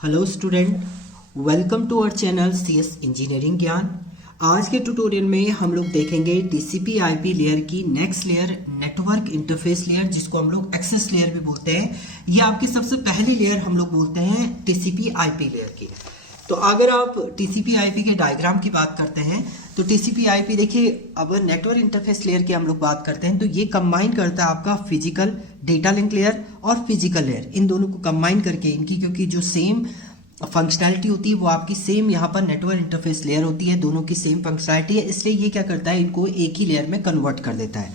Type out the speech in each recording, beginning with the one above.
Hello student, welcome to our channel CS engineering ज्ञान। आज के ट्यूटोरियल में हम लोग देखेंगे TCP/IP लेयर की next layer, network interface layer, जिसको हम लोग एक्सेस लेयर भी बोलते हैं। ये आपकी सबसे पहली लेयर हम लोग बोलते हैं TCP/IP लेयर की। तो अगर आप TCP/IP के डायग्राम की बात करते हैं तो TCP/IP देखिए, अब नेटवर्क इंटरफेस लेयर की हम लोग बात करते हैं तो ये कंबाइन करता है आपका फिजिकल डेटा लिंक लेयर और फिजिकल लेयर, इन दोनों को कंबाइन करके इनकी, क्योंकि जो सेम फंक्शनैलिटी होती है वो आपकी सेम यहाँ पर नेटवर्क इंटरफेस लेयर होती है, दोनों की सेम फंक्शनैलिटी है, इसलिए ये क्या करता है, इनको एक ही लेयर में कन्वर्ट कर देता है।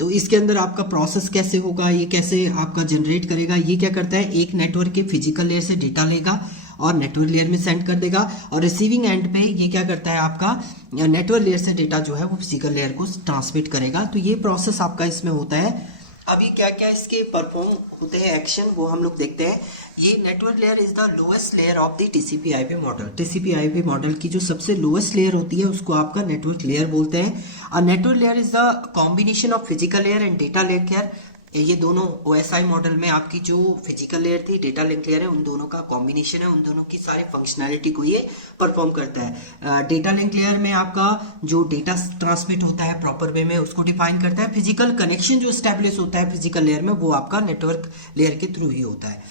तो इसके अंदर आपका प्रोसेस कैसे होगा, ये कैसे आपका जनरेट करेगा, ये क्या करता है, एक नेटवर्क के फिजिकल लेयर से डेटा लेगा और नेटवर्क लेयर में सेंड कर देगा, और रिसीविंग एंड पे ये क्या करता है, आपका नेटवर्क लेयर से डेटा जो है वो फिजिकल लेयर को ट्रांसमिट करेगा। तो ये प्रोसेस आपका इसमें होता है। अभी क्या क्या इसके परफॉर्म होते हैं एक्शन, वो हम लोग देखते हैं। ये network layer is the lowest layer of the TCP/IP model. TCP/IP model की जो सबसे लोएस्ट लेयर होती है उसको आपका नेटवर्क लेयर बोलते हैं। और network layer is the combination of physical layer and data layer. ये दोनों OSI मॉडल में आपकी जो फिजिकल लेयर थी, डेटा लिंक लेयर है, उन दोनों का कॉम्बिनेशन है, उन दोनों की सारी फंक्शनैलिटी को ये परफॉर्म करता है। डेटा लिंक लेयर में आपका जो डेटा ट्रांसमिट होता है प्रॉपर वे में उसको डिफाइन करता है। फिजिकल कनेक्शन जो स्टैब्लिश होता है फिजिकल लेयर में वो आपका नेटवर्क लेयर के थ्रू ही होता है।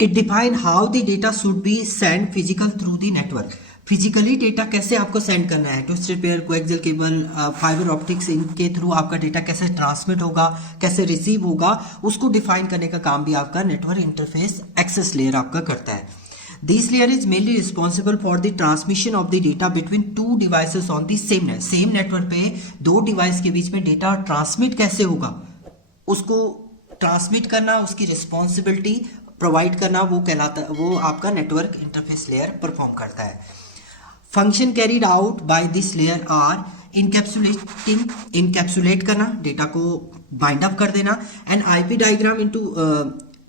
It define how the data should be send physical through the network. Physically data कैसे आपको सेंड करना है, twisted pair, coaxial cable, fibre optics, इनके थ्रू आपका डेटा कैसे ट्रांसमिट होगा, कैसे रिसीव होगा, उसको डिफाइन करने का काम भी आपका नेटवर्क इंटरफेस एक्सेस लेयर आपका करता है। This layer is mainly responsible for the transmission of the data between two devices on the same network पे दो डिवाइस के बीच में डेटा ट्रांसमिट कैसे होगा, उसको ट्रांसमिट करना, उसकी रिस्पॉन्सिबिलिटी प्रोवाइड करना, वो कहलाता, वो आपका नेटवर्क इंटरफेस लेयर परफॉर्म करता है। Function carried out by this layer are encapsulate करना, डेटा को बाइंड अप कर देना, and IP diagram into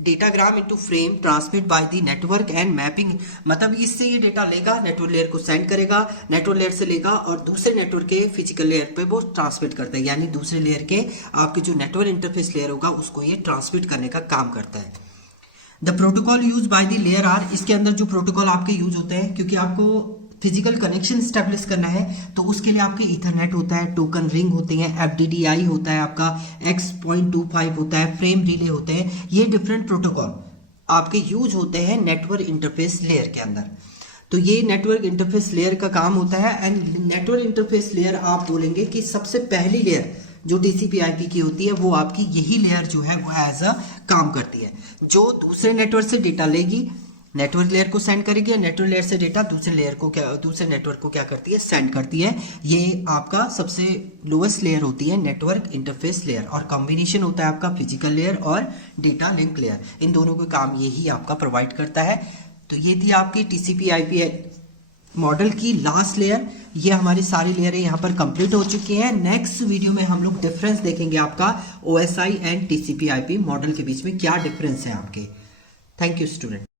datagram into frame transmit by the network and mapping. मतलब इससे ये डेटा लेगा, नेटवर्क लेयर को सेंड करेगा, नेटवर्क लेयर से लेगा और दूसरे नेटवर्क के फिजिकल लेयर पे वो ट्रांसमिट करता है, यानी दूसरे लेयर के आपके जो नेटवर्क इंटरफेस लेयर होगा उसको ये ट्रांसमिट करने का काम करता है। The protocol use by the layer are, इसके अंदर जो प्रोटोकॉल आपके यूज होते हैं, क्योंकि आपको फिजिकल कनेक्शन स्टैब्लिश करना है तो उसके लिए आपके इथरनेट होता है, टोकन रिंग होते हैं, FDDI होता है, आपका X.25 होता है, फ्रेम रिले होते हैं। ये डिफरेंट प्रोटोकॉल आपके यूज होते हैं नेटवर्क इंटरफेस लेयर के अंदर। तो ये नेटवर्क इंटरफेस लेयर का काम होता है। एंड नेटवर्क इंटरफेस लेयर आप बोलेंगे कि सबसे पहली लेयर जो TCP/IP की होती है वो आपकी यही लेयर जो है वो एज अ काम करती है, जो दूसरे नेटवर्क से डेटा लेगी, नेटवर्क लेयर को सेंड करेगी, और नेटवर्क लेयर से डेटा दूसरे नेटवर्क को क्या करती है, सेंड करती है। ये आपका सबसे लोएस्ट लेयर होती है नेटवर्क इंटरफेस लेयर, और कॉम्बिनेशन होता है आपका फिजिकल लेयर और डेटा लिंक लेयर, इन दोनों का काम यही आपका प्रोवाइड करता है। तो ये थी आपकी TCP/IP मॉडल की लास्ट लेयर। ये हमारी सारी लेयरें यहाँ पर कंप्लीट हो चुकी हैं। नेक्स्ट वीडियो में हम लोग डिफरेंस देखेंगे आपका OSI एंड TCP/IP मॉडल के बीच में क्या डिफरेंस है आपके। Thank you student.